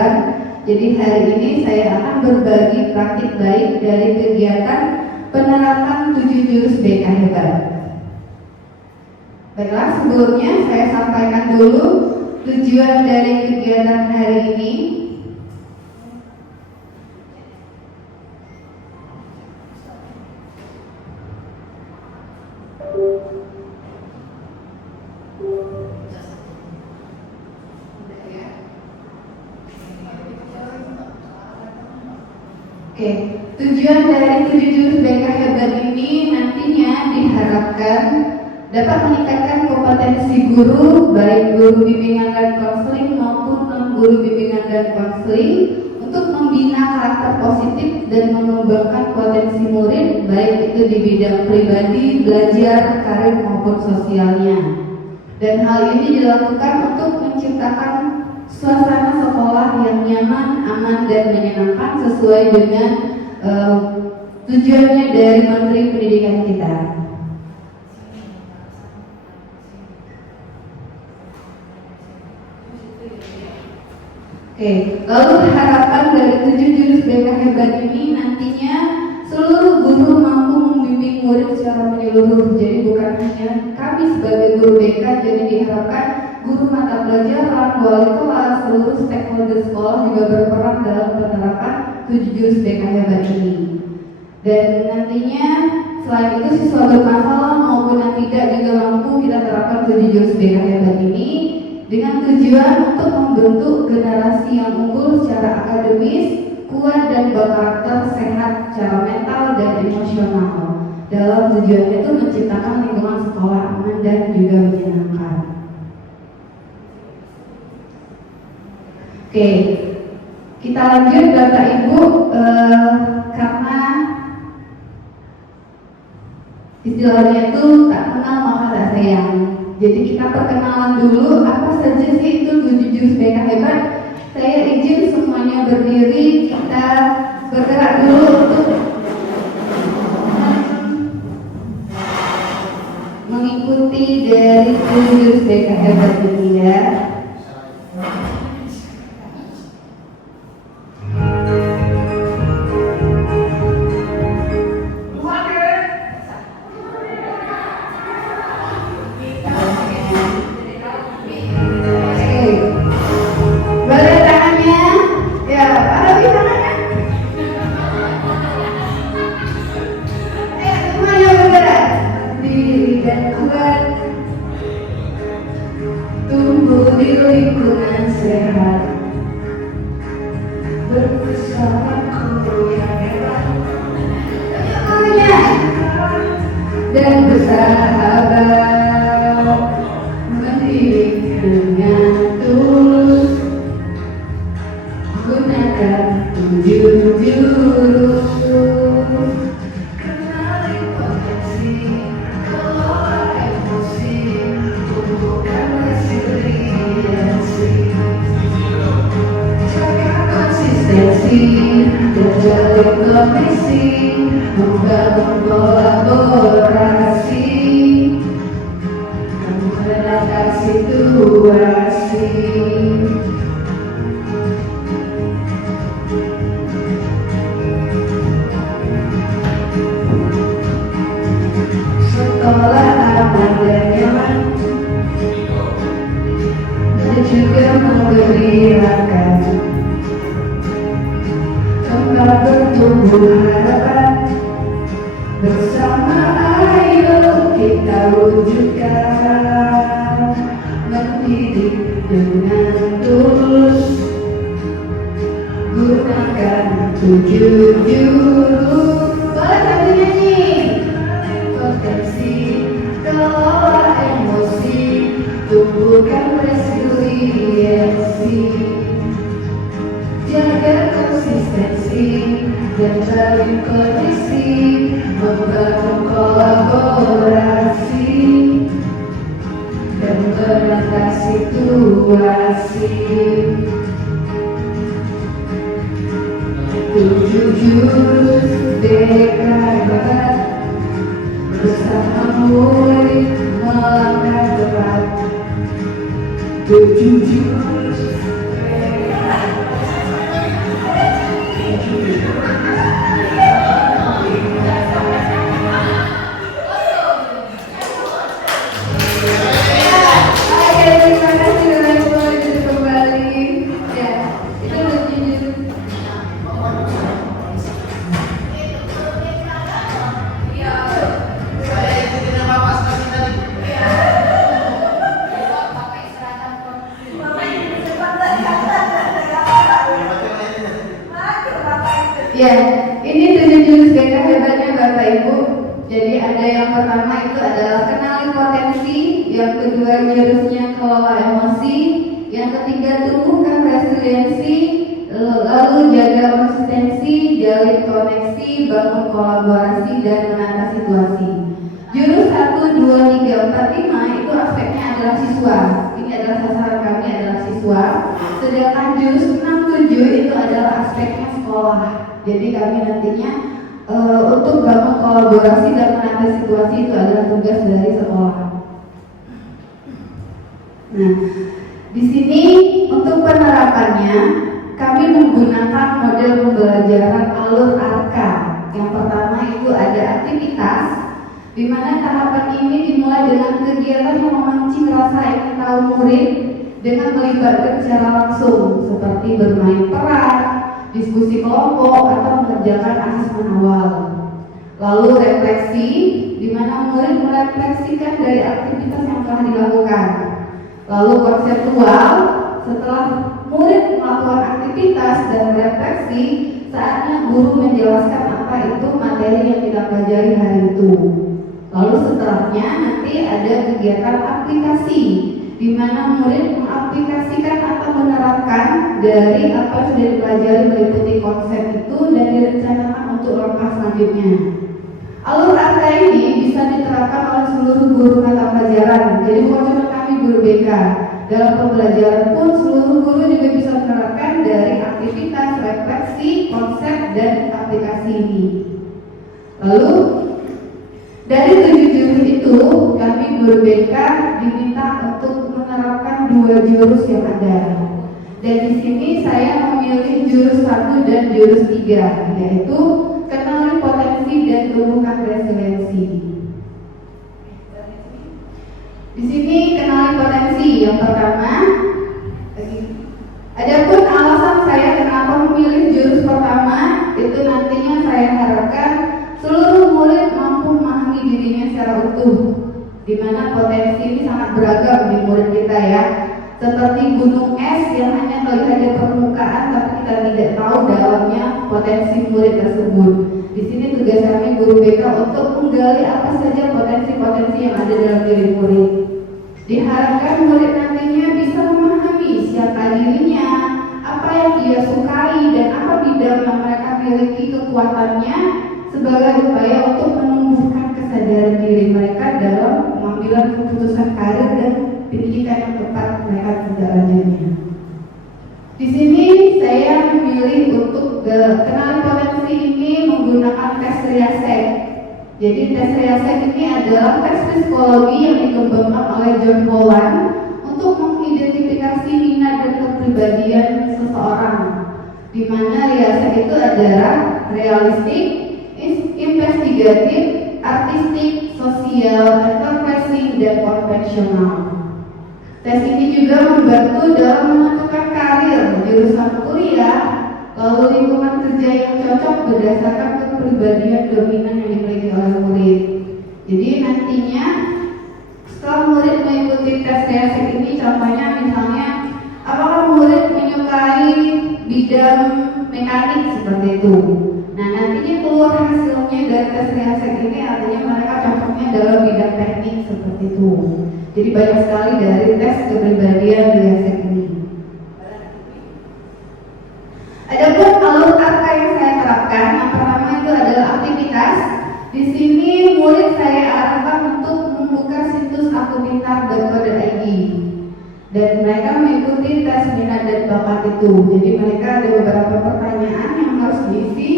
hebat. Jadi hari ini saya akan berbagi praktik baik dari kegiatan penerapan 7 jurus BK hebat. Baiklah, sebelumnya saya sampaikan dulu tujuan dari kegiatan hari ini. Oke, tujuan dari 7 jurus BK hebat ini nantinya diharapkan dapat meningkatkan kompetensi guru, baik guru bimbingan dan konseling maupun non-guru bimbingan dan konseling, untuk membina karakter positif dan mengembangkan potensi murid, baik itu di bidang pribadi, belajar, karir maupun sosialnya. Dan hal ini dilakukan untuk menciptakan suasana sekolah yang nyaman, aman, dan menyenangkan sesuai dengan tujuannya dari Menteri Pendidikan kita. Oke, lalu harapan dari 7 jurus BK hebat ini nantinya seluruh guru mampu membimbing murid secara menyeluruh. Jadi bukan hanya kami sebagai guru BK, jadi diharapkan guru mata pelajaran, wali kelas, seluruh stakeholder sekolah juga berperan dalam penerapan 7 jurus BK hebat ini. Dan nantinya selain itu siswa bermasalah maupun yang tidak juga mampu kita terapkan 7 jurus BK hebat ini dengan tujuan untuk membentuk generasi yang unggul secara akademis, kuat dan berkarakter sehat secara mental dan emosional. Dalam tujuannya itu menciptakan lingkungan sekolah aman dan juga menyenangkan. Oke, kita lanjut Bapak Ibu, karena istilahnya itu tak kenal maka tak sayang. Jadi kita perkenalan dulu apa saja sih itu 7 jurus BK hebat. Saya izin semuanya berdiri, kita bergerak dulu untuk mengikuti dari 7 jurus BK hebat ini ya. Dan bersahabat, mendidik dengan tulus, gunakan 7 jurus, kenali potensi, kelola emosi, tumbuhkan resiliensi, jaga konsistensi, terjalin kondisi, membangun kolaborasi, mengenalkan situasi. Sekolah aman dan nyaman, dan juga menggembirakan, tempat bertumbuh harapan. Bersama ayo kita wujudkan, mendidik dengan tulus, gunakan 7 jurus. Boleh kami nyanyi? Potensi, kelola emosi, tumbuhkan resiliensi, jaga konsistensi dan jalin kondisi, membangun kolaborasi dan menentukan situasi. 7 jurus BK hebat, bersama murid melangkah tepat. 7 jurus BK Ya, ini 7 jurus BK hebatnya Bapak Ibu. Jadi ada yang pertama itu adalah kenali potensi, yang kedua jurusnya kelola emosi, yang ketiga tumbuhkan resiliensi, lalu jaga konsistensi, jalin koneksi, bangun kolaborasi, dan menata situasi. Jurus 1, 2, 3, 4, 5 itu aspeknya adalah siswa. Ini adalah sasaran kami adalah siswa. Sedangkan jurus 6, 7 itu adalah aspeknya sekolah. Jadi kami nantinya untuk bangun kolaborasi dan menata situasi itu adalah tugas dari sekolah. Nah, di sini untuk penerapannya kami menggunakan model pembelajaran alur ARKA. Yang pertama itu ada aktivitas, di mana tahapan ini dimulai dengan kegiatan yang memancing rasa ingin tahu murid dengan melibatkan secara langsung seperti bermain peran, diskusi kelompok, atau mengerjakan asesmen awal. Lalu refleksi, di mana murid merefleksikan dari aktivitas yang telah dilakukan. Lalu konseptual, setelah murid melakukan aktivitas dan refleksi, saatnya guru menjelaskan apa itu materi yang kita pelajari hari itu. Lalu setelahnya nanti ada kegiatan aplikasi, di mana murid mengaplikasikan atau menerapkan dari apa yang sudah dipelajari meliputi konsep itu dan direncanakan untuk langkah selanjutnya. Alur ARKA ini bisa diterapkan oleh seluruh guru mata pelajaran. Jadi bukan cuma kami guru BK. Dalam pembelajaran pun seluruh guru juga bisa menerapkan dari aktivitas, refleksi, konsep, dan aplikasi ini. Lalu dari 7 jurus itu, kami guru BK diminta untuk menerapkan 2 jurus yang ada. Dan di sini saya memilih jurus 1 dan jurus 3, yaitu kenali potensi dan tumbuhkan resiliensi. Di sini kenali potensi yang pertama. Adapun alasan saya kenapa memilih jurus pertama itu nantinya saya harapkan seluruh murid mampu memahami dirinya secara utuh, di mana potensi ini sangat beragam di murid kita ya. Seperti gunung es yang hanya terlihat di permukaan tapi kita tidak tahu dalamnya potensi murid tersebut. Di sini tugas kami guru BK untuk menggali apa saja potensi-potensi yang ada dalam diri murid. Diharapkan murid nantinya bisa memahami siapa dirinya, apa yang dia sukai dan apa bidang yang mereka miliki kekuatannya sebagai upaya untuk menumbuhkan kesadaran diri mereka dalam pengambilan keputusan karir dan pendidikan yang tepat mereka selanjutnya. Di sini saya memilih untuk kenali potensi ini menggunakan tes Riasek. Jadi tes Riasek ini adalah tes psikologi yang dikembangkan oleh John Holland untuk mengidentifikasi minat dan kepribadian seseorang. Di mana Riasek itu adalah realistik, investigatif, artistik, sosial, interpreting, dan konvensional. Tes ini juga membantu dalam menentukan karir, jurusan kuliah, lalu lingkungan kerja yang cocok berdasarkan kepribadian dominan yang dimiliki oleh murid. Jadi nantinya setelah murid mengikuti tes Riasek ini, contohnya misalnya apakah murid menyukai bidang mekanik seperti itu. Nah nantinya keluar hasilnya dari tes Riasek ini artinya mereka cocoknya dalam bidang teknik seperti itu. Jadi banyak sekali dari tes kepribadian Riasek ini. Adapun alur ARKA yang saya terapkan, yang pertama itu adalah aktivitas. Di sini murid saya arahkan untuk membuka situs akupintar.co.id dan mereka mengikuti tes minat dan bakat itu. Jadi mereka ada beberapa pertanyaan yang harus diisi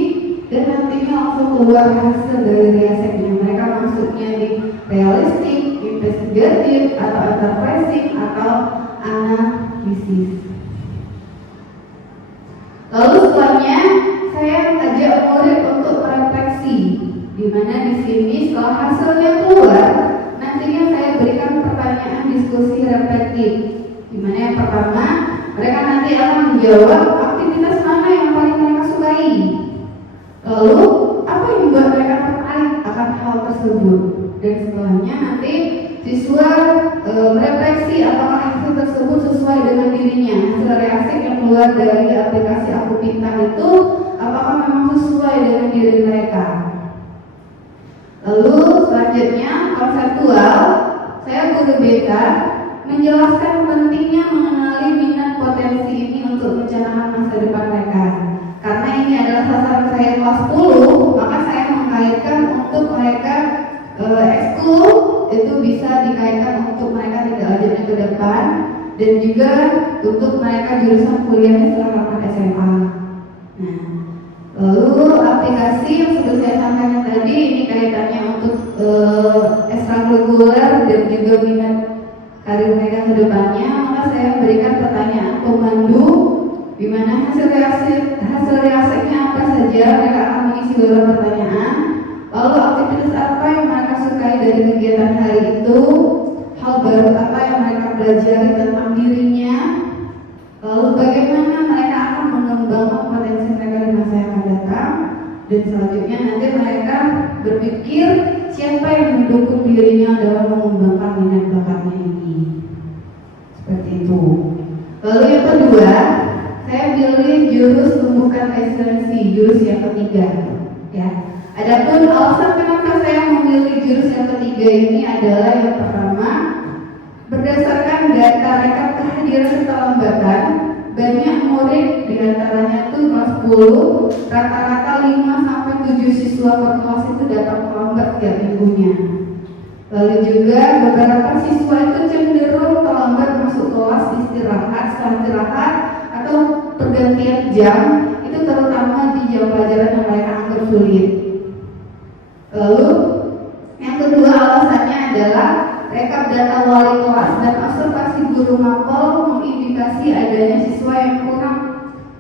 dan nantinya langsung keluar hasil dari Riaseknya. Mereka masuknya di realistik, investigatif, atau interpreting, atau analisis. Lalu setelahnya saya ajak murid untuk refleksi, di mana di sini setelah hasilnya keluar, nantinya saya berikan pertanyaan diskusi reflektif, di mana yang pertama mereka nanti akan menjawab aktivitas mana yang paling mereka sukai, lalu apa yang membuat mereka tertarik akan hal tersebut, dan setelahnya nanti siswa merefleksi apakah hasil tersebut sesuai dengan dirinya. Hasil Riasek yang keluar dari aplikasi Aku Pintar itu apakah memang sesuai dengan diri mereka. Lalu selanjutnya konseptual, saya guru BK menjelaskan pentingnya mengenali minat potensi ini untuk mencanangkan masa depan mereka. Karena ini adalah sasaran saya kelas 10, maka saya mengkaitkan untuk mereka ekskul itu bisa dikaitkan untuk mereka tidak lanjutnya ke depan, dan juga untuk mereka jurusan kuliah setelah tamat SMA. Nah, lalu aplikasi yang sudah saya sampaikan tadi ini kaitannya untuk ekstrakurikuler dan juga minat karir mereka ke depannya, maka saya memberikan pertanyaan pemandu di mana hasil reaksinya apa saja. Mereka akan mengisi beberapa pertanyaan. Lalu aktivitas apa yang mereka sukai dari kegiatan hari itu, hal baru apa yang mereka pelajari tentang dirinya, lalu bagaimana mereka akan mengembangkan potensi mereka di masa yang akan datang, dan selanjutnya nanti mereka berpikir siapa yang mendukung dirinya dalam mengembangkan minat bakatnya ini. Seperti itu. Lalu yang kedua, saya pilih jurus tumbuhkan resistensi, jurus yang ketiga. Ya. Adapun alasan kenapa saya memilih jurus yang ketiga ini adalah yang pertama, berdasarkan data rekap kehadiran keterlambatan, banyak murid diantaranya itu kelas 10, rata-rata 5-7 siswa per kelas itu datang terlambat tiap minggunya. Lalu juga beberapa siswa itu cenderung terlambat masuk kelas istirahat, setelah istirahat atau pergantian jam, itu terutama di jam pelajaran yang mereka anggap sulit. Lalu yang kedua alasannya adalah rekap data wali kelas dan observasi guru mapel mengindikasi adanya siswa yang kurang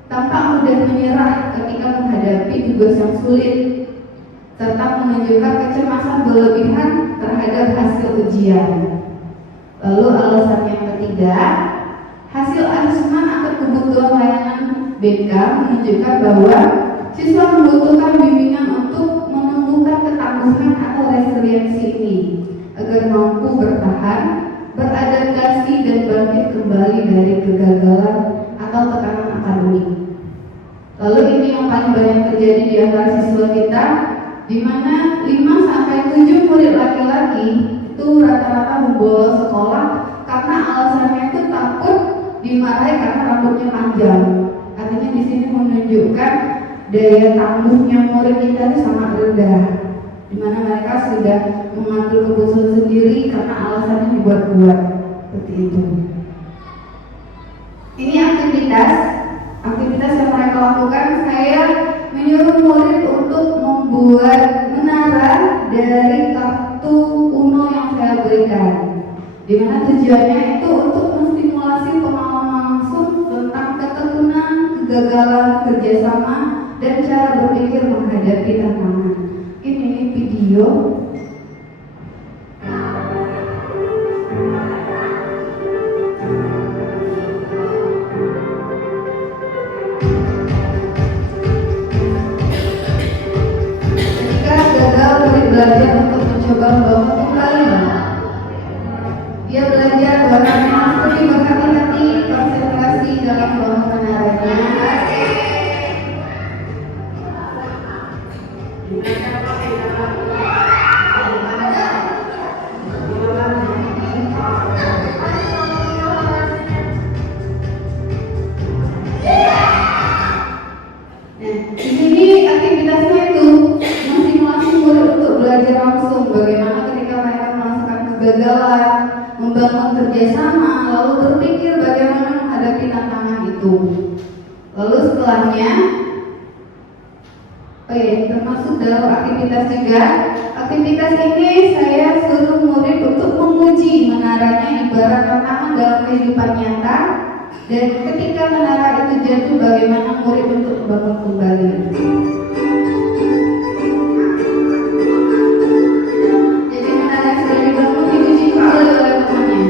tampak mudah menyerah ketika menghadapi tugas yang sulit, serta menunjukkan kecemasan berlebihan terhadap hasil ujian. Lalu alasan yang ketiga, hasil asesmen akan kebutuhan layanan BK menunjukkan bahwa siswa membutuhkan bimbingan untuk menumbuhkan ketangguhan atau resiliensi ini agar mampu bertahan, beradaptasi dan bangkit kembali dari kegagalan atau tekanan akademik. Lalu ini yang paling banyak terjadi di antara siswa kita, di mana 5-7 murid laki-laki itu rata-rata membolos sekolah karena alasannya itu takut dimarahi karena rambutnya panjang. Artinya di sini menunjukkan daya tangguhnya murid kita itu sangat rendah, di mana mereka sudah mengambil keputusan sendiri karena alasannya dibuat-buat seperti itu. Ini aktivitas yang mereka lakukan. Saya menyuruh murid untuk membuat menara dari kartu Uno yang saya berikan, di mana tujuannya itu untuk menstimulasi pengalaman langsung tentang ketekunan, kegagalan, kerjasama, dan cara berpikir menghadapi tantangan. Ini video. Belajar untuk mencoba membangun kembali. Dia belajar bagaimana seperti berhati-hati, konsentrasi dalam membangun menaranya. Di sini aktivitasnya itu menstimulasi murid untuk belajar langsung bagaimana ketika mereka merasakan kegagalan, membangun kerjasama, lalu berpikir bagaimana menghadapi tantangan itu. Lalu setelahnya, termasuk dalam aktivitas juga. Aktivitas ini saya suruh murid untuk menguji menaranya ibarat tantangan dalam kehidupan nyata. Dan ketika menara itu jatuh, bagaimana murid untuk membangun kembali. Jadi menara yang sudah dibangun diuji kembali oleh temannya.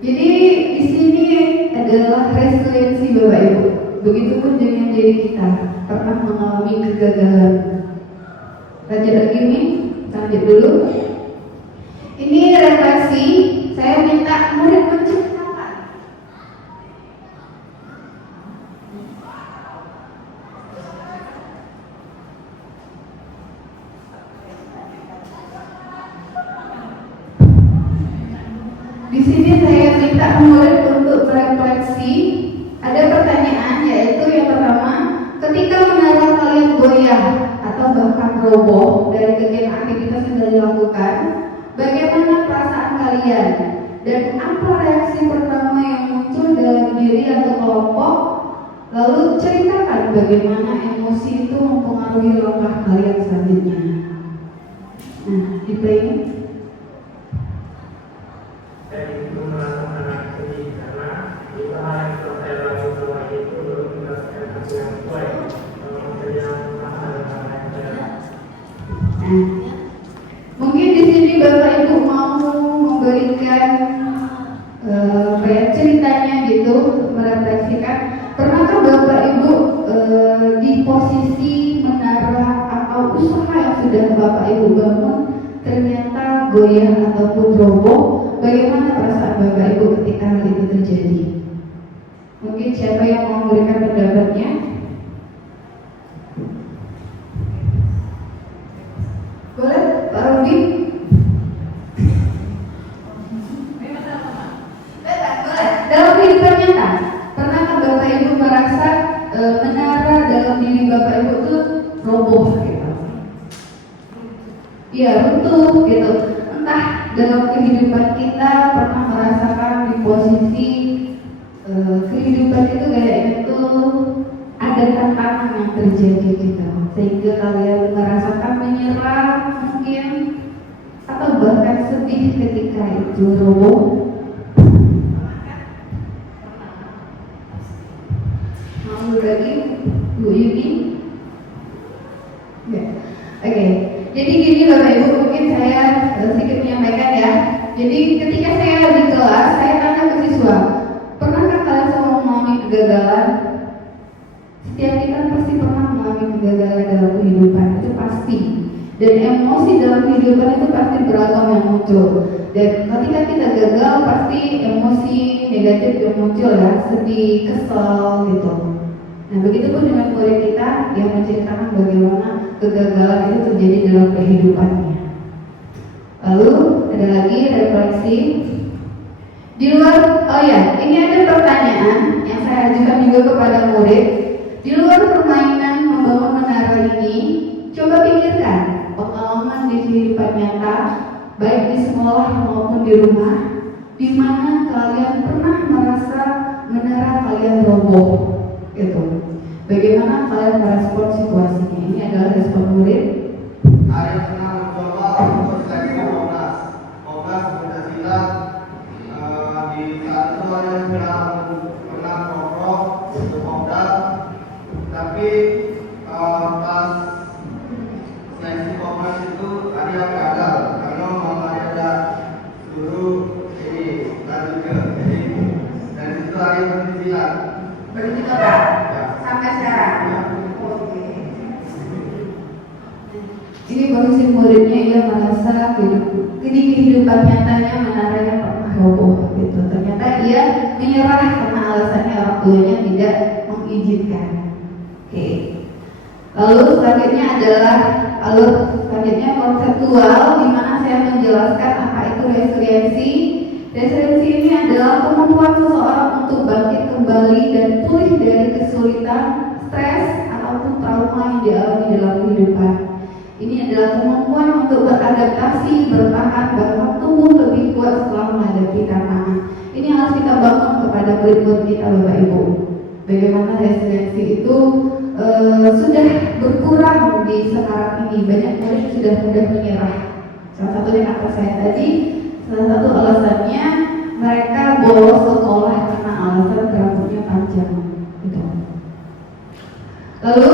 Jadi di sini adalah resiliensi Bapak Ibu. Begitupun dengan diri kita pernah mengalami kegagalan. Lanjut lagi nih. lanjut dulu. Ini refleksi, saya minta murid menceritakan. Di sini saya minta murid untuk berefleksi. Ada pertanyaan, yaitu yang pertama, ketika menara kalian goyah atau bahkan roboh dari kegiatan aktivitas yang sudah dilakukan, bagaimana perasaan kalian? Dan apa reaksi pertama yang muncul dalam diri atau kelompok? Lalu ceritakan bagaimana emosi itu mempengaruhi langkah kalian selanjutnya. Nah, di play. Saya itu merasa sangat sedih karena usaha yang telah saya lakukan selama itu belum mendapatkan hasil yang sesuai dalam pekerjaan masa dan lain sebagainya. Mungkin di sini Bapak Ibu mau memberikan ceritanya gitu, merefleksikan. Pernahkah Bapak Ibu di posisi menara atau usaha yang sudah Bapak Ibu bangun ternyata goyah ataupun roboh? Bagaimana perasaan Bapak Ibu ketika hal itu terjadi? Mungkin siapa yang mau memberikan pendapatnya? Boleh, Pak Rudi? Boleh. Dalam kehidupan nyata, pernahkah Bapak Ibu merasa menara dalam diri Bapak Ibu itu roboh gitu? Iya, runtuh gitu. Entah dalam kehidupan kita pernah merasakan di posisi kehidupan itu kayaknya itu ada tantangan yang terjadi gitu, sehingga kalian merasakan menyerah mungkin atau bahkan sedih ketika itu roboh. Mau lagi Bu Yuni? Ya. Oke. Jadi gini Bapak Ibu, mungkin saya sedikit menyampaikan ya. Jadi ketika saya di kelas, saya tanya ke siswa, pernahkah kalian semua mengalami kegagalan? Setiap kita pasti pernah mengalami kegagalan dalam kehidupan, itu pasti. Dan emosi dalam kehidupan itu pasti beragam yang muncul. Dan ketika kita gagal, pasti emosi negatif yang muncul ya, sedih, kesel gitu. Nah, begitu pun dengan murid kita yang menceritakan bagaimana kegagalan itu terjadi dalam kehidupannya. Lalu ada lagi refleksi. Di luar, oh ya, ini ada pertanyaan yang saya ajukan juga kepada murid. Di luar permainan membangun menara ini, coba pikirkan pengalaman di kehidupan nyata, baik di sekolah maupun di rumah, di mana kalian pernah merasa menara kalian roboh. Gitu. Bagaimana kalian merespon situasinya? Ini adalah respon murid. Hari pernah mencoba untuk seleksi Komnas Pancasila. Di saat itu ada yang pernah prorok untuk Komda, tapi pas seleksi Komnas itu ada yang gagal karena mamanya ada suruh ini lanjut ke jadi dan itu hari Pancasila. Berarti total sampai sekarang. Oke. Ini posisi muridnya yang merasa kehidupan nyatanya menaranya pernah roboh gitu. Ternyata ia menyerah karena alasannya orang tuanya tidak mengizinkan. Oke. Lalu selanjutnya adalah konseptual, di mana saya menjelaskan apa itu resiliensi. Resiliensi ini adalah kemampuan seseorang untuk bangkit kembali dan pulih dari kesulitan, stres, ataupun trauma yang dialami dalam kehidupan. Ini adalah kemampuan untuk beradaptasi, bertahan, bahkan tumbuh lebih kuat setelah menghadapi tantangan. Ini harus kita bangun kepada murid-murid kita, Bapak Ibu. Bagaimana resiliensi itu sudah berkurang di sekarang ini. Banyak murid sudah mudah menyerah. Salah satunya kata saya tadi, salah satu alasannya mereka bolos sekolah karena alasan rambutnya panjang. Gitu. Lalu,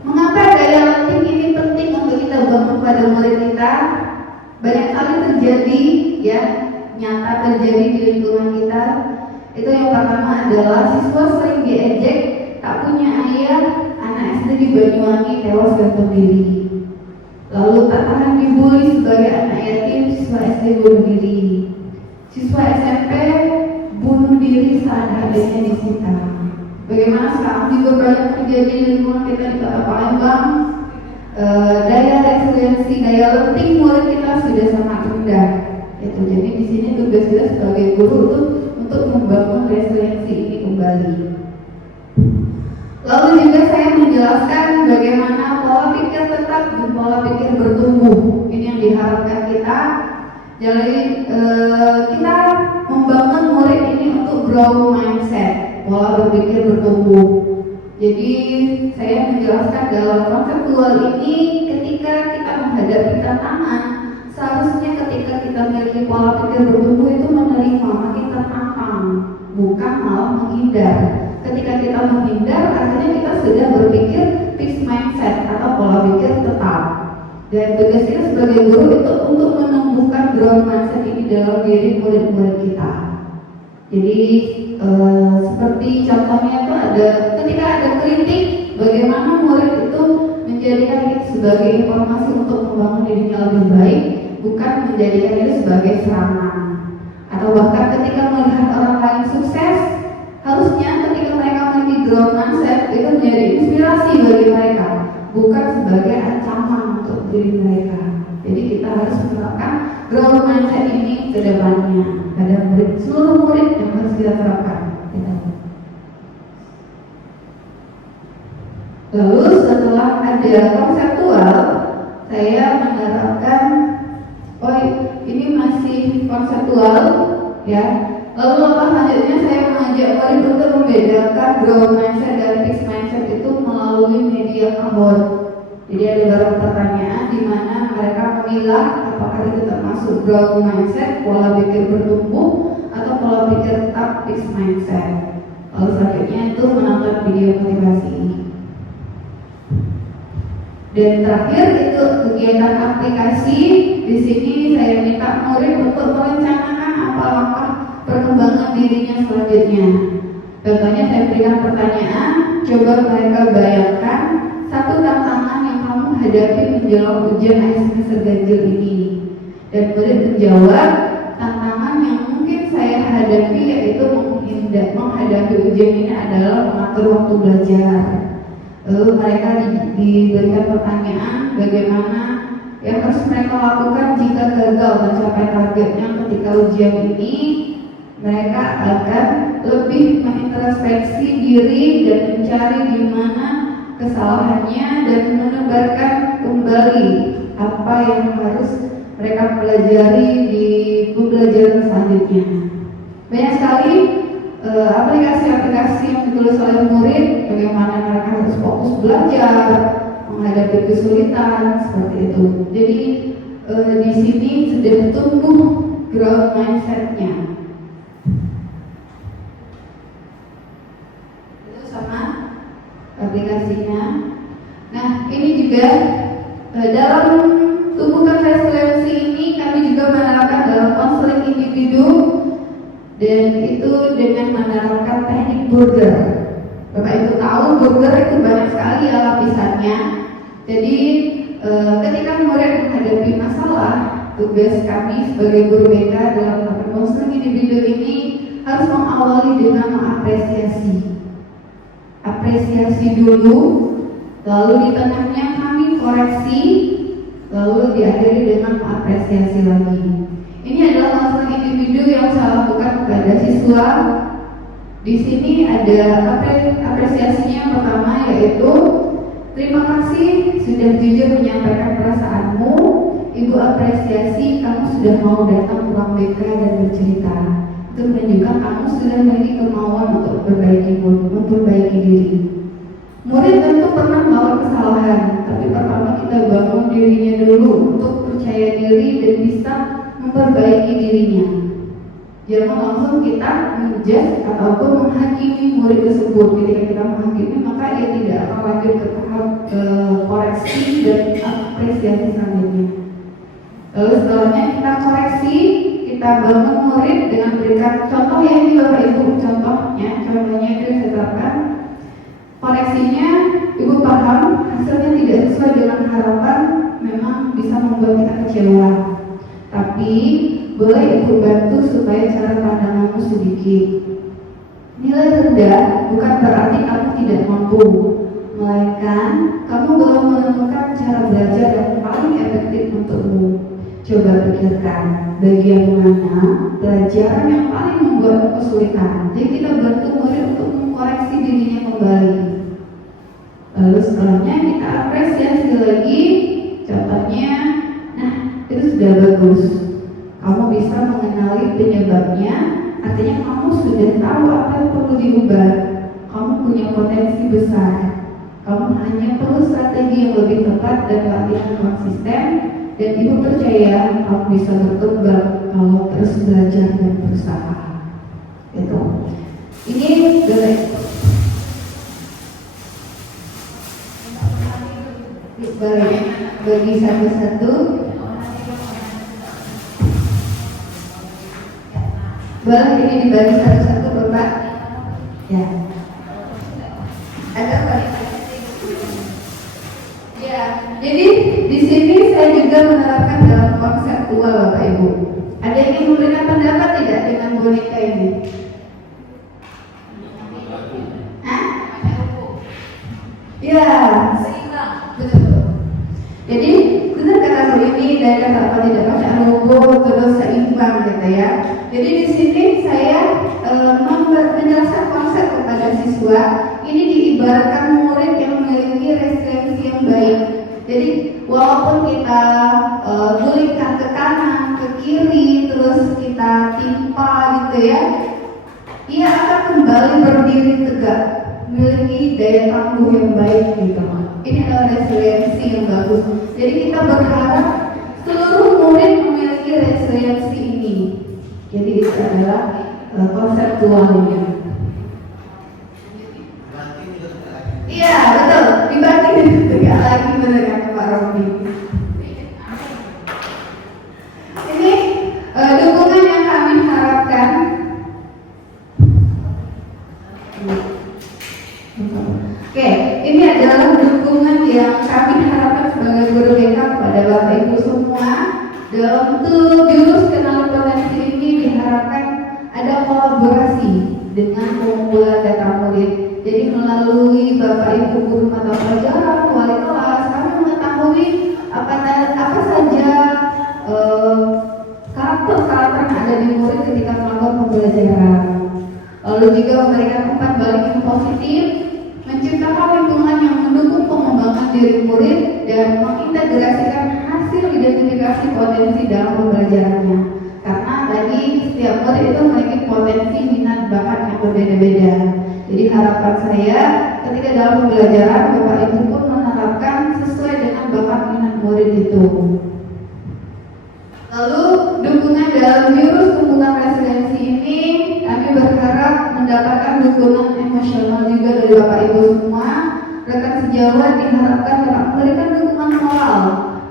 mengapa daya latih ini penting untuk kita bangun pada murid kita? Banyak kali terjadi, ya, nyata terjadi di lingkungan kita. Itu yang pertama adalah siswa sering diejek, tak punya ayah, anak SD di Banyuwangi tewas gantung diri. Lalu tak tahan di dibully sebagai anak yatim, siswa SD bunuh diri. Siswa SMP bunuh diri saat HP-nya disita. Bagaimana sekarang juga banyak terjadi di lingkungan kita di Kota Palembang. Daya resiliensi, daya lenting murid kita sudah sangat rendah. Jadi di sini tugas kita sebagai guru itu untuk membangun resiliensi ini kembali. Lalu juga saya menjelaskan bagaimana pola pikir tetap dan pola pikir bertumbuh. Ini yang diharapkan kita. Jadi kita membangun murid ini untuk grow mindset, pola berpikir bertumbuh. Jadi saya menjelaskan dalam konseptual ini, ketika kita menghadapi tantangan, seharusnya ketika kita memiliki pola pikir bertumbuh itu menerima, makin tertantang, bukan malah menghindar. Ketika kita menghindar, artinya kita sudah berpikir fixed mindset atau pola pikir tetap. Dan tugas kita sebagai guru itu untuk menumbuhkan growth mindset ini dalam diri murid-murid kita. Jadi seperti contohnya itu ada ketika ada kritik, bagaimana murid itu menjadikan itu sebagai informasi untuk membangun dirinya lebih baik, bukan menjadikan itu sebagai serangan. Atau bahkan ketika melihat orang lain sukses, harusnya ketika mereka memiliki growth mindset itu menjadi inspirasi bagi mereka, bukan sebagai ancaman untuk diri mereka. Jadi kita harus menerapkan growth mindset ini ke depannya pada murid, seluruh murid yang harus kita terapkan. Lalu setelah ada konseptual, saya menerapkan, ini masih konseptual, ya. Lalu langkah selanjutnya saya mengajak murid untuk membedakan growth mindset dan fixed mindset itu melalui media karbon. Jadi ada beberapa pertanyaan di mana mereka memilah apakah itu termasuk growth mindset, pola pikir bertumbuh, atau pola pikir tetap fixed mindset. Lalu selanjutnya itu menonton video motivasi. Dan terakhir itu kegiatan aplikasi. Di sini saya minta murid untuk merencanakan apa langkah perkembangan dirinya selanjutnya. Contohnya saya berikan pertanyaan, coba mereka bayangkan satu tantangan yang kamu hadapi menjelang ujian akhir semester ganjil ini. Dan murid menjawab, tantangan yang mungkin saya hadapi yaitu menghadapi ujian ini adalah mengatur waktu belajar. Lalu mereka diberikan pertanyaan bagaimana yang harus mereka lakukan jika gagal mencapai targetnya ketika ujian ini. Mereka akan lebih mengintrospeksi diri dan mencari di mana kesalahannya dan menebarkan kembali apa yang harus mereka pelajari di pembelajaran selanjutnya. Banyak sekali aplikasi-aplikasi yang ditulis oleh murid, bagaimana mereka harus fokus belajar, menghadapi kesulitan seperti itu. Jadi di sini sudah tumbuh growth mindset-nya. Itu sama aplikasinya. Nah, ini juga dalam tumbuhkan resiliensi ini kami juga menerapkan dalam konseling individu. Dan itu dengan menerapkan teknik burger. Bapak Ibu tahu burger itu banyak sekali ya lapisannya. Jadi ketika murid menghadapi masalah, tugas kami sebagai guru BK dalam konseling individu ini harus mengawali dengan mengapresiasi. Apresiasi dulu, lalu di tengahnya kami koreksi, lalu diakhiri dengan mengapresiasi lagi. Ini adalah konseling individu yang saya lakukan kepada siswa. Di sini ada apresiasinya. Pertama yaitu terima kasih sudah jujur menyampaikan perasaanmu. Ibu apresiasi kamu sudah mau datang ke ruang BK dan bercerita. Itu menunjukkan kamu sudah memiliki kemauan untuk memperbaiki diri. Murid tentu pernah melakukan kesalahan, tapi pertama kita bangun dirinya dulu untuk percaya diri dan bisa memperbaiki dirinya. Jangan langsung kita menjudge ataupun menghakimi murid tersebut. Ketika kita menghakimi, maka ia tidak akan lanjut ke tahap koreksi dan apresiasi selanjutnya. Lalu setelahnya kita koreksi, kita bangun murid dengan berikan contoh yang ini Bapak Ibu, contohnya itu saya terapkan. Koreksinya, Ibu paham hasilnya tidak sesuai dengan harapan, memang bisa membuat membuat kita kecewa. Tapi boleh Ibu bantu supaya cara pandanganmu sedikit. Nilai rendah bukan berarti kamu tidak mampu, melainkan kamu belum menemukan cara belajar yang paling efektif untukmu. Coba pikirkan bagian mana pelajaran yang paling membuatmu kesulitan. Jadi kita bantu murid untuk mengkoreksi dirinya kembali. Lalu setelahnya kita apresiasi lagi. Contohnya, nah itu sudah bagus. Kamu bisa mengenali penyebabnya. Artinya kamu sudah tahu apa yang perlu diubah. Kamu punya potensi besar. Kamu hanya perlu strategi yang lebih tepat dan latihan konsisten. Dan Ibu percaya kamu bisa berkembang kalau terus belajar dan berusaha. Gitu. Ini bagi satu-satu. Boleh ini dibagi satu-satu Bapak? Ya. Ada apa? Ya. Jadi di sini saya juga menerapkan dalam konseptual Bapak Ibu. Ada yang ingin memberikan pendapat tidak dengan boneka ini? Hah? Ya. Betul. Jadi benar kata Bu ini dan kata apa tidak pakai logo terus seimbang gitu ya. Jadi di sini saya menjelaskan konsep kepada siswa. Ini diibaratkan murid yang memiliki resiliensi yang baik. Jadi walaupun kita gulingkan ke kanan, ke kiri, terus kita timpa gitu ya, ia akan kembali berdiri tegak, memiliki daya tangguh yang baik gitu. Ini adalah resiliensi yang bagus. Jadi kita berharap seluruh murid memiliki resiliensi ini. Jadi itu adalah konseptualnya. Iya betul, dibanding tegak lagi benar kata Pak Robi. Ini dukungan yang kami harapkan. Oke, ini adalah dukungan yang kami harapkan sebagai guru BK kepada Bapak Ibu semua. Dalam jurus kenali potensi ini diharapkan ada kolaborasi dengan pengumpulan data murid. Jadi melalui Bapak Ibu guru mata pelajaran, wali kelas, kami mengetahui apa saja karakter-karakter yang ada di murid ketika melakukan pembelajaran. Lalu juga memberikan umpan balik yang positif, menciptakan lingkungan yang mendukung pengembangan diri murid dan mengintegrasikan hasil identifikasi potensi dalam pembelajarannya. Karena tadi setiap murid itu memiliki potensi minat bakat yang berbeda-beda. Jadi harapan saya ketika dalam pembelajaran Bapak Ibu pun menetapkan sesuai dengan bakat minat murid itu. Lalu dukungan dalam jurus pembukaan resiliensi ini kami berharap mendapatkan dukungan emosional juga dari Bapak Ibu semua. Rekan sejawat diharapkan dapat memberikan dukungan moral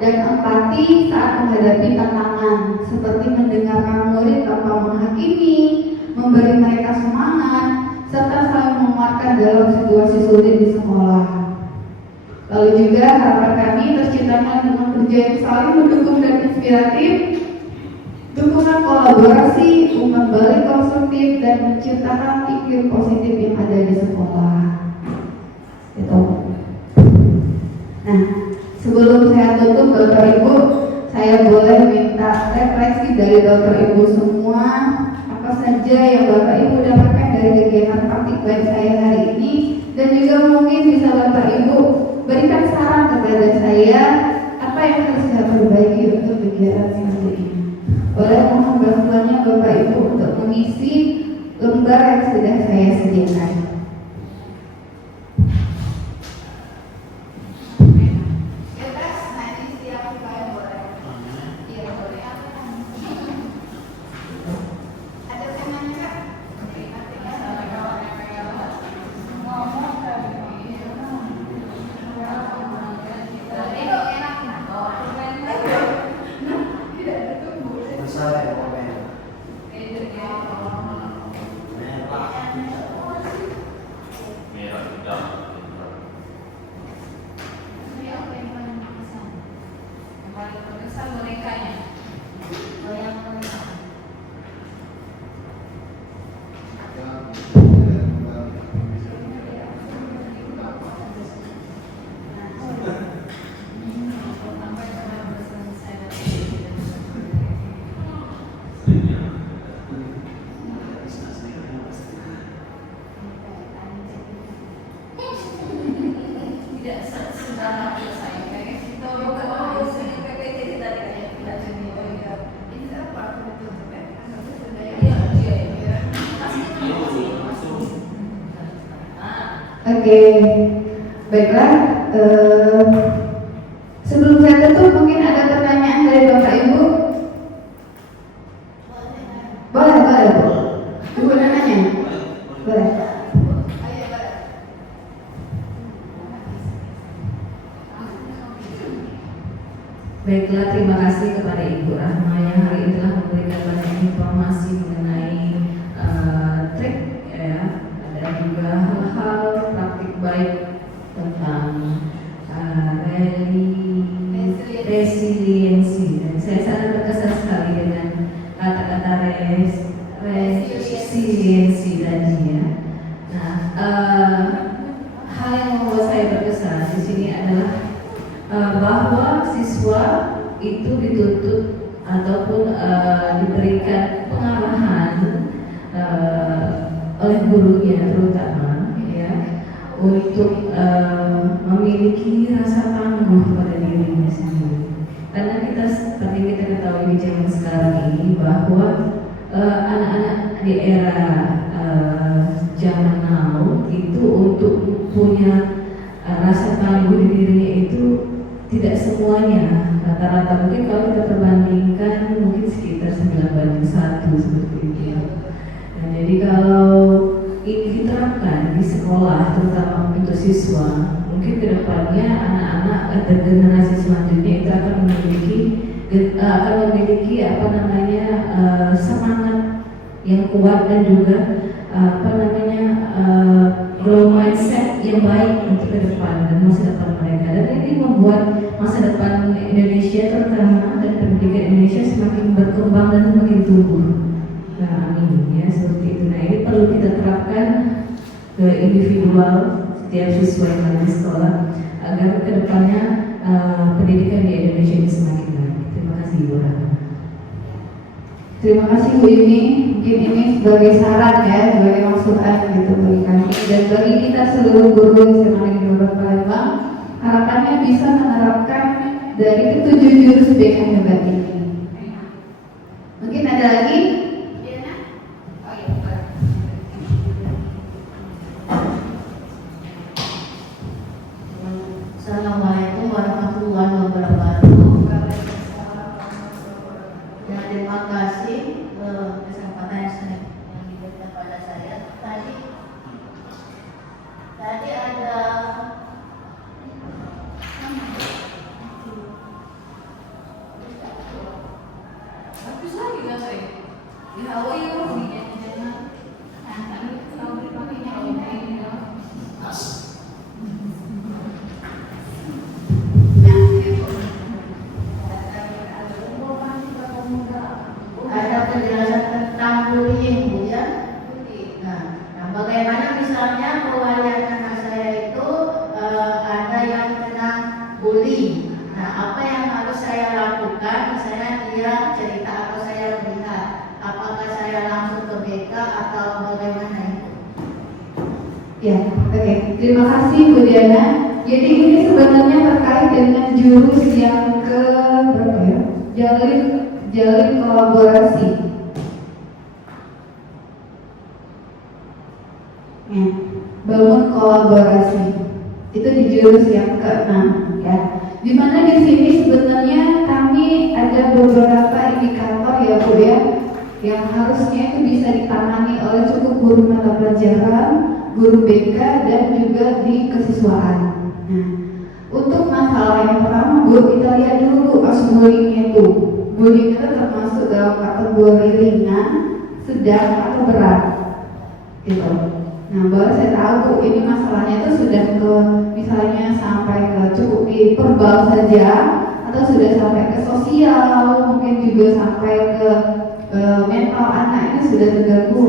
dan empati saat menghadapi tantangan, seperti mendengarkan murid tanpa menghakimi, memberi mereka semangat, serta saling menguatkan dalam situasi sulit di sekolah. Lalu juga harapan kami terciptanya dengan kerja yang saling mendukung dan inspiratif, dukungan kolaborasi, umpan balik konstruktif, dan menciptakan iklim positif yang ada di sekolah. Itu. Nah, sebelum saya tutup Bapak Ibu, saya boleh minta refleksi dari Bapak Ibu semua. Apa saja yang Bapak Ibu dapatkan dari kegiatan praktik baik saya hari ini, dan juga mungkin bisa Bapak Ibu berikan saran kepada saya apa yang harus saya perbaiki untuk kegiatan seperti ini. Boleh mohon bantuannya Bapak Ibu untuk mengisi lembar yang sudah saya sediakan. pasal bonekanya. Tidak sederhana saya kayak kita bukan PPT tadi kayak tidak jadi ini apa itu Oke, baiklah. Sebelum saya tutup, mungkin ada pertanyaan dari Bapak Ibu. Boleh, boleh, Bu. Ibu nanya? Boleh. Baiklah, terima kasih kepada Ibu Rahma yang hari ini telah memberikan banyak informasi mengenai trik ya, dan juga hal-hal praktik baik tentang resiliensi. Dan saya sangat terkesan sekali dengan kata-kata resiliensi tadi ya. Nah, hal yang membuat saya berkesan di sini adalah bahwa siswa itu dituntut ataupun diberikan pengarahan oleh gurunya terutama ya untuk memiliki rasa tangguh pada dirinya sendiri. Karena kita seperti kita ketahui di zaman sekarang ini bahwa anak-anak di era zaman now itu untuk punya rasa tangguh di dirinya itu tidak semuanya, rata-rata mungkin kalau kita perbandingkan mungkin sekitar 9:1 seperti itu. Nah, jadi kalau ini diterapkan di sekolah, terutama untuk siswa, mungkin kedepannya anak-anak dan generasi selanjutnya itu akan memiliki semangat yang kuat dan juga growth mindset yang baik untuk ke depan dan masa depan mereka. Dan ini membuat masa depan Indonesia terutama dan pendidikan Indonesia semakin berkembang dan semakin tumbuh. Nah, amin ya, seperti itu. Nah, ini perlu kita terapkan ke individual setiap siswa yang ada di sekolah agar ke depannya pendidikan di Indonesia ini semakin baik. Terima kasih Ibu Rahma. Terima kasih Bu Yuni. Mungkin ini sebagai saran ya, sebagai masukan gitu bagi kami dan bagi kita seluruh guru SMA Negeri 12 Palembang, harapannya bisa menerapkan dari ketujuh jurus BK hebat ini. Mungkin ada lagi? Oh iya. Assalamualaikum warahmatullahi wabarakatuh. Ya, terima kasih kesempatan yang diberikan pada saya. Tadi ada Habis lagi kan saya di Hawaii ya di Jena. Nah, kami tahu dipakainya ini ya. ada penjelasan tentang bullying, Bu ya. Nah, bagaimana misalnya pewayangan anak saya itu ada yang kena bully. Nah, apa yang harus saya lakukan? Misalnya dia cerita atau saya melihat, apakah saya langsung ke BK atau bagaimana itu? Ya, oke. Terima kasih Bu Diana. Jadi ini sebenarnya terkait dengan jurus yang ke berapa ya? Jalin kolaborasi. Ya, bangun kolaborasi. Itu di jurus yang ke-6 ya. Dimana di sini sebenarnya kami ada beberapa indikator ya Bu ya, yang harusnya itu bisa ditangani oleh cukup guru mata pelajaran, guru BK dan juga di kesiswaan. Nah, untuk masalah yang pertama Bu, kita lihat dulu bullying itu. Bullying itu termasuk dalam kategori ringan, sedang atau berat, gitu. Nah, baru saya tahu Bu, ini masalahnya itu sudah ke misalnya sampai ke cukup di verbal saja atau sudah sampai ke sosial sosial, mungkin juga sampai ke mental anaknya sudah terganggu,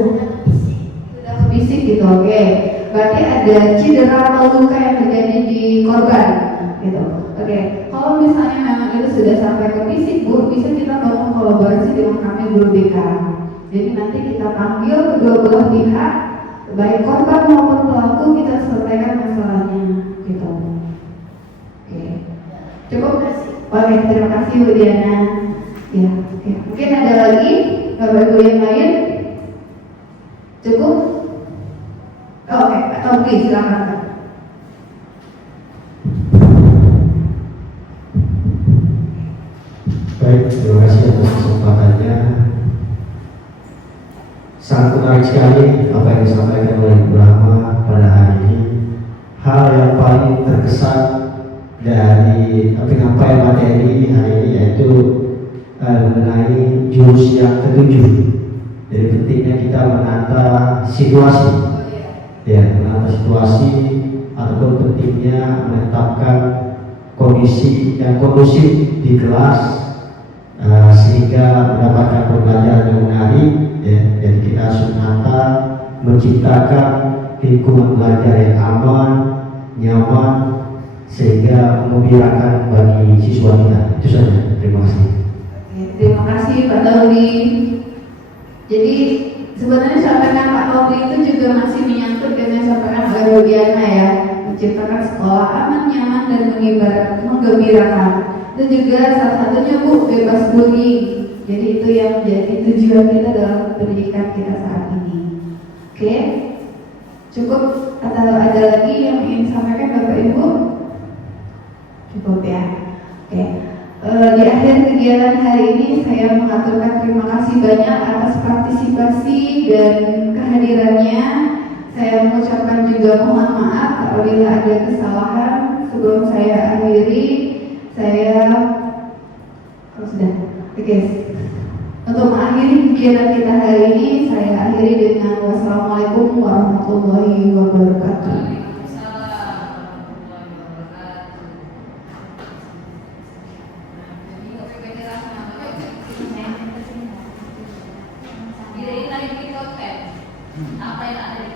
sudah ke fisik gitu. Oke, berarti ada cedera atau luka yang terjadi di korban gitu. Oke, kalau misalnya memang itu sudah sampai ke fisik, Bu, bisa kita bangun kolaborasi dengan kami guru BK. Jadi nanti kita panggil kedua belah pihak, baik korban maupun pelaku, kita selesaikan masalahnya gitu. Oke, cukup. Oke, terima kasih Bu Diana. Ya, oke. Mungkin ada lagi Bapak Ibu yang lain? Cukup? Oh, oke, Oke, silakan. Baik, terima kasih atas kesempatannya. Sangat menarik sekali apa yang disampaikan oleh Ibu Rahma pada hari ini. Hal yang paling terkesan dari penyampaian materi hari ini yaitu mengenai jurus yang ketujuh. Jadi pentingnya kita menata situasi, menata situasi ataupun pentingnya menetapkan kondisi yang kondusif di kelas sehingga mendapatkan pembelajaran yang menarik. Jadi kita harus menata, menciptakan lingkungan belajar yang aman, nyaman, sehingga memudahkan bagi siswa kita. Itu saja. Terima kasih. Terima kasih Pak Tauli. Jadi sebenarnya sampaikan Pak Tauli itu juga masih menyangkut dengan sampaikan oleh Bu Diana ya, menciptakan sekolah aman, nyaman dan menggembirakan. Itu juga salah satunya Bu, bebas bullying. Jadi itu yang menjadi tujuan kita dalam pendidikan kita saat ini. Oke, cukup atau ada lagi yang ingin disampaikan Bapak Ibu? Cukup ya. Oke. Di akhir kegiatan hari ini saya mengaturkan terima kasih banyak atas partisipasi dan kehadirannya. Saya mengucapkan juga mohon maaf apabila ada kesalahan. Sebelum saya akhiri, untuk mengakhiri kegiatan kita hari ini, saya akhiri dengan wassalamualaikum warahmatullahi wabarakatuh. Apa yang ada di